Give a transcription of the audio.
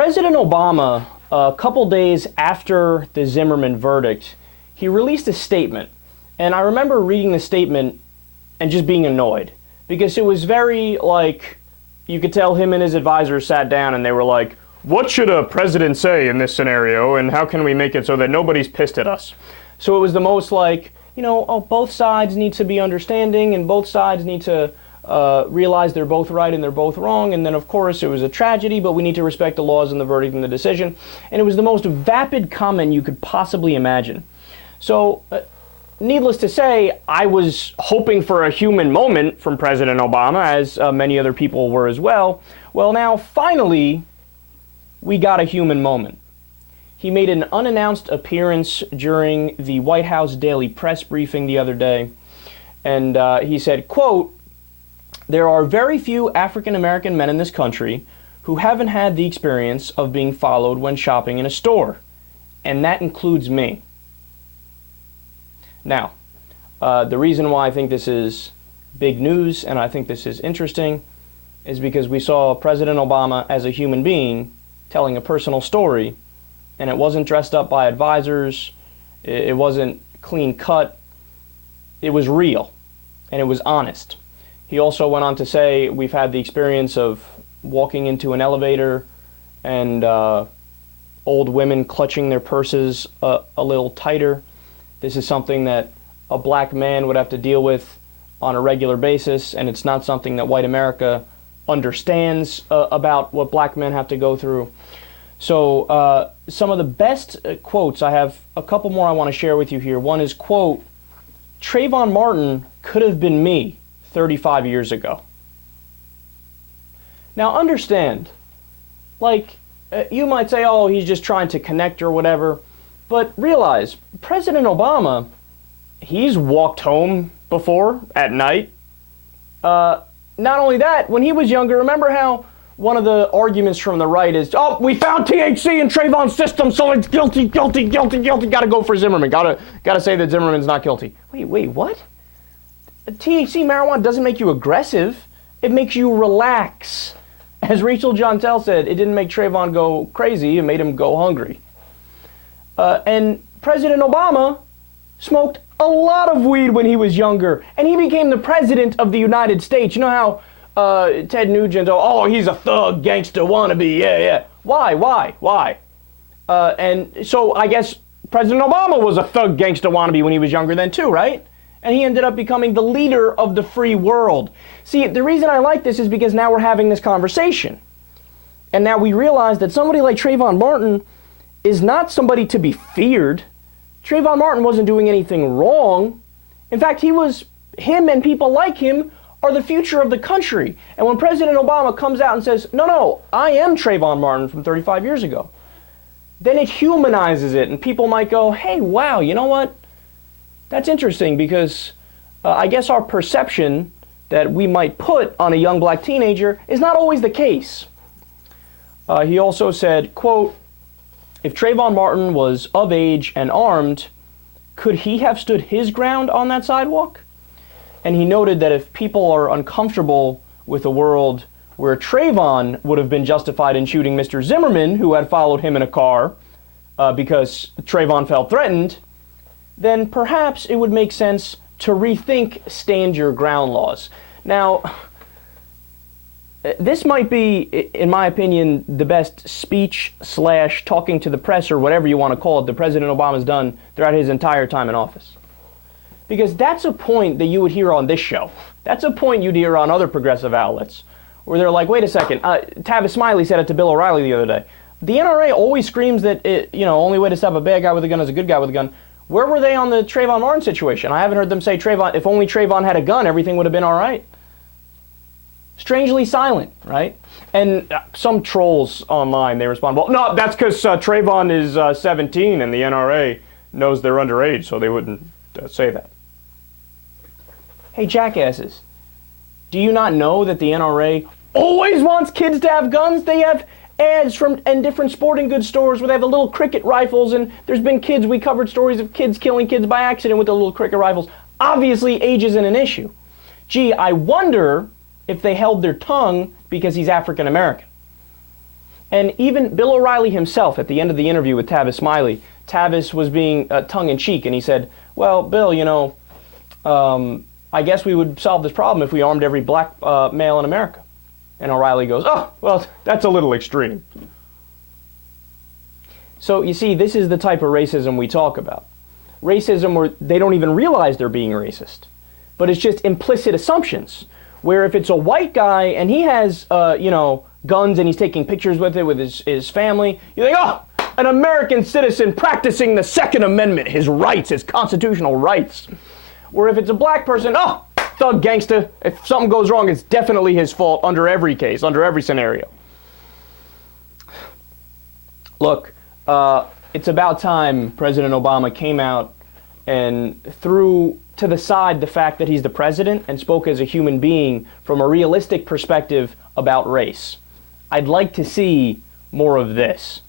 President Obama, a couple days after the Zimmerman verdict, he released a statement. And I remember reading the statement and just being annoyed because it was very like, you could tell him and his advisors sat down and they were like, what should a president say in this scenario and how can we make it so that nobody's pissed at us? So it was the most like, both sides need to be understanding and both sides need to realize they're both right and they're both wrong. And then, of course, it was a tragedy, but we need to respect the laws and the verdict and the decision. And it was the most vapid comment you could possibly imagine. So, needless to say, I was hoping for a human moment from President Obama, as many other people were as well. Well, now, finally, we got a human moment. He made an unannounced appearance during the White House daily press briefing the other day. And he said, quote, "There are very few African-American men in this country who haven't had the experience of being followed when shopping in a store. And that includes me." Now, the reason why I think this is big news and I think this is interesting is because we saw President Obama as a human being telling a personal story, and it wasn't dressed up by advisors, it wasn't clean cut, it was real, and it was honest. He also went on to say, we've had the experience of walking into an elevator and old women clutching their purses a little tighter. This is something that a black man would have to deal with on a regular basis, and it's not something that white America understands about what black men have to go through. So some of the best quotes, I have a couple more I want to share with you here. One is, quote, "Trayvon Martin could have been me 35 years ago." Now understand, you might say, oh, he's just trying to connect or whatever, but realize, President Obama, he's walked home before at night. Not only that, when he was younger, remember how one of the arguments from the right is, oh, we found THC in Trayvon's system, so it's guilty, guilty, guilty, guilty. Got to go for Zimmerman. Got to say that Zimmerman's not guilty. Wait, what? THC, marijuana, doesn't make you aggressive. It makes you relax. As Rachel Jontel said, it didn't make Trayvon go crazy. It made him go hungry. And President Obama smoked a lot of weed when he was younger, and he became the president of the United States. You know how Ted Nugent, oh, he's a thug, gangster wannabe, yeah. Why? And so I guess President Obama was a thug, gangster wannabe when he was younger then too, right? And he ended up becoming the leader of the free world. See, the reason I like this is because now we're having this conversation. And now we realize that somebody like Trayvon Martin is not somebody to be feared. Trayvon Martin wasn't doing anything wrong. In fact, him and people like him are the future of the country. And when President Obama comes out and says, no, I am Trayvon Martin from 35 years ago, then it humanizes it. And people might go, hey, wow, you know what? That's interesting because I guess our perception that we might put on a young black teenager is not always the case. He also said, quote, "If Trayvon Martin was of age and armed, could he have stood his ground on that sidewalk?" And he noted that if people are uncomfortable with a world where Trayvon would have been justified in shooting Mr. Zimmerman, who had followed him in a car because Trayvon felt threatened, then perhaps it would make sense to rethink stand your ground laws. Now, this might be, in my opinion, the best speech / talking to the press or whatever you want to call it that President Obama's done throughout his entire time in office. Because that's a point that you would hear on this show. That's a point you'd hear on other progressive outlets where they're like, wait a second, Tavis Smiley said it to Bill O'Reilly the other day. The NRA always screams that, only way to stop a bad guy with a gun is a good guy with a gun. Where were they on the Trayvon Martin situation? I haven't heard them say if only Trayvon had a gun, everything would have been all right. Strangely silent, right? And some trolls online, they respond, well, no, that's because Trayvon is 17 and the NRA knows they're underage, so they wouldn't say that. Hey, jackasses, do you not know that the NRA always wants kids to have guns? They have ads from in different sporting goods stores where they have the little cricket rifles, and there's been we covered stories of kids killing kids by accident with the little cricket rifles. Obviously, age isn't an issue. Gee, I wonder if they held their tongue because he's African American. And even Bill O'Reilly himself, at the end of the interview with Tavis Smiley, Tavis was being tongue-in-cheek, and he said, well, Bill, I guess we would solve this problem if we armed every black male in America. And O'Reilly goes, oh, well, that's a little extreme. So you see, this is the type of racism we talk about. Racism where they don't even realize they're being racist. But it's just implicit assumptions, where if it's a white guy and he has, guns and he's taking pictures with it with his family, you think, oh, an American citizen practicing the Second Amendment, his rights, his constitutional rights. Or if it's a black person, oh, thug gangster, if something goes wrong, it's definitely his fault under every case, under every scenario. Look, it's about time President Obama came out and threw to the side the fact that he's the president and spoke as a human being from a realistic perspective about race. I'd like to see more of this.